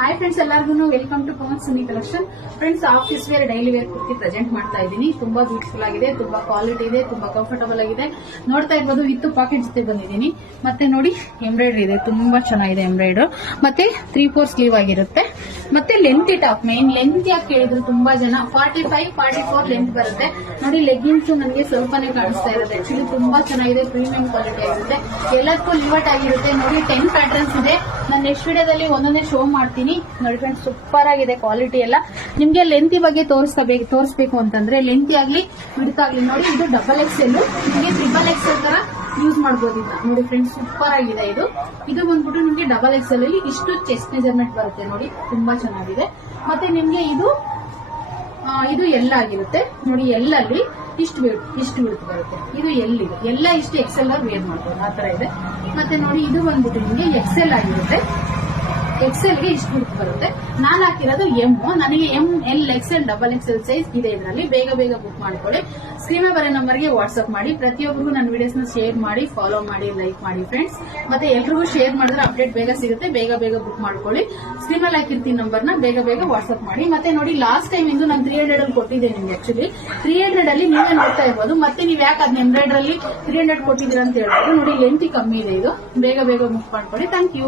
Hi friends, ಎಲ್ಲರಿಗೂ welcome to Pavan Suni collection. Friends, office wear daily wear kurti present ಮಾಡ್ತಾ ಇದ್ದೀನಿ. ತುಂಬಾ ಬ್ಯೂಟಿಫುಲ್ ಆಗಿದೆ, ತುಂಬಾ ಕ್ವಾಲಿಟಿ ಇದೆ, ತುಂಬಾ ಕಂಫರ್ಟಬಲ್ ಆಗಿದೆ. ನೋಡ್ತಾ ಇರ್ಬೋದು, ವಿತ್ ಪಾಕೆಟ್ ಜೊತೆ ಬಂದಿದ್ದೀನಿ. ಮತ್ತೆ ನೋಡಿ, ಎಂಬ್ರಾಯ್ಡ್ರಿ ಇದೆ, ತುಂಬಾ ಚೆನ್ನಾಗಿದೆ ಎಂಬ್ರಾಯ್ಡ್ರು. ಮತ್ತೆ 3/4 ಸ್ಲೀವ್ ಆಗಿರುತ್ತೆ. ಮತ್ತೆ ಲೆಂತ್ ಟಾಪ್, ಮೇನ್ ಲೆಂತ್ ಯಾಕೆ ಕೇಳಿದ್ರು ತುಂಬಾ ಜನ. 45-44 ಲೆಂತ್ ಬರುತ್ತೆ. ನೋಡಿ, ಲೆಗ್ಗಿನ್ಸ್ ನನಗೆ ಸ್ವಲ್ಪನೇ ಕಾಣಿಸ್ತಾ ಇರುತ್ತೆ. ಆಕ್ಚುಲಿ ತುಂಬಾ ಚೆನ್ನಾಗಿದೆ, ಪ್ರೀಮಿಯಂ ಕ್ವಾಲಿಟಿ ಆಗಿರುತ್ತೆ. ಎಲ್ಲದಕ್ಕೂ ಲಿವಟ್ ಆಗಿರುತ್ತೆ. ನೋಡಿ, 10 ಪ್ಯಾಟರ್ನ್ಸ್ ಇದೆ. ನಾನು ನೆಕ್ಸ್ಟ್ ವಿಡಿಯೋದಲ್ಲಿ ಒಂದೊಂದೇ ಶೋ ಮಾಡ್ತೀನಿ. ನೋಡಿ ಫ್ರೆಂಡ್ಸ್, ಸೂಪರ್ ಆಗಿದೆ ಕ್ವಾಲಿಟಿ ಎಲ್ಲ. ನಿಮ್ಗೆ ಲೆಂತಿ ಬಗ್ಗೆ ತೋರಿಸಬೇಕು ಅಂತಂದ್ರೆ ಲೆಂತಿ ಆಗ್ಲಿ ವಿಡ್ತ್ ಆಗ್ಲಿ. ನೋಡಿ, ಇದು ಡಬಲ್ XL, ನಿಮಗೆ XXL ತರ ಯೂಸ್ ಮಾಡಬಹುದು. ನೋಡಿ ಫ್ರೆಂಡ್ಸ್, ಸೂಪರ್ ಆಗಿದೆ ಇದು ಬಂದ್ಬಿಟ್ಟು ನಿಮ್ಗೆ ಡಬಲ್ XL ಅಲ್ಲಿ ಇಷ್ಟು ಚೆಸ್ಟ್ ಮೆಜರ್ಮೆಂಟ್ ಬರುತ್ತೆ. ನೋಡಿ, ತುಂಬಾ ಚೆನ್ನಾಗಿದೆ. ಮತ್ತೆ ನಿಮ್ಗೆ ಇದು ಎಲ್ಲ ಆಗಿರುತ್ತೆ. ನೋಡಿ, ಎಲ್ಲಲ್ಲಿ ಇಷ್ಟು ಬಿಡ್ತು ಬರುತ್ತೆ. ಇದು ಎಲ್ಲಿದೆ ಎಲ್ಲ ಇಷ್ಟು XL ವೇರ್ ಮಾಡ್ಬೋದು, ಆ ತರ ಇದೆ. ಮತ್ತೆ ನೋಡಿ, ಇದು ಬಂದ್ಬಿಟ್ಟು ನಿಮ್ಗೆ XL ಆಗಿರುತ್ತೆ. XL ಗೆ ಇಷ್ಟು ಬಿಡ್ತು ಬರುತ್ತೆ. ನಾನು ಹಾಕಿರೋದು M. ನನಗೆ ML XL XXL ಸೈಜ್ ಇದೆ. ಇದರಲ್ಲಿ ಬೇಗ ಬುಕ್ ಮಾಡ್ಕೊಳ್ಳಿ. ಸ್ಕ್ರೀನ್ ಬರೋ ನಂಬರ್ಗೆ ವಾಟ್ಸ್ಆಪ್ ಮಾಡಿ. ಪ್ರತಿಯೊಬ್ಬರಿಗೂ ನನ್ನ ವಿಡಿಯೋಸ್ ನ ಶೇರ್ ಮಾಡಿ, ಫಾಲೋ ಮಾಡಿ, ಲೈಕ್ ಮಾಡಿ ಫ್ರೆಂಡ್ಸ್. ಮತ್ತೆ ಎಲ್ರಿಗೂ ಶೇರ್ ಮಾಡಿದ್ರೆ ಅಪ್ಡೇಟ್ ಬೇಗ ಸಿಗುತ್ತೆ. ಬೇಗ ಬುಕ್ ಮಾಡ್ಕೊಳ್ಳಿ. ಸ್ಕ್ರೀನ್ ಅಲ್ಲಿ ಹಾಕಿರ್ತೀನಿ ನಂಬರ್ನ, ಬೇಗ ವಾಟ್ಸ್ಆಪ್ ಮಾಡಿ. ಮತ್ತೆ ನೋಡಿ, ಲಾಸ್ಟ್ ಟೈಮ್ ಇಂದು ನಾನು 300 ಅಲ್ಲಿ ಕೊಟ್ಟಿದ್ದೆ ನಿಮ್ಗೆ. ಆಕ್ಚುಲಿ 300 ಅಲ್ಲಿ ನೀವೇ ನೋಡ್ತಾ ಇರ್ಬೋದು. ಮತ್ತೆ ನೀವು ಯಾಕೆ ಅದನ್ನ ಎಂಬ್ರಾಯ್ಡ್ರಲ್ಲಿ 300 ಕೊಟ್ಟಿದ್ದೀರಾ ಅಂತ ಹೇಳ್ಬೋದು. ನೋಡಿ, ಲೆಂತ್ ಕಮ್ಮಿ ಇದೆ. ಇದು ಬೇಗ ಬುಕ್ ಮಾಡ್ಕೊಳ್ಳಿ. Thank you.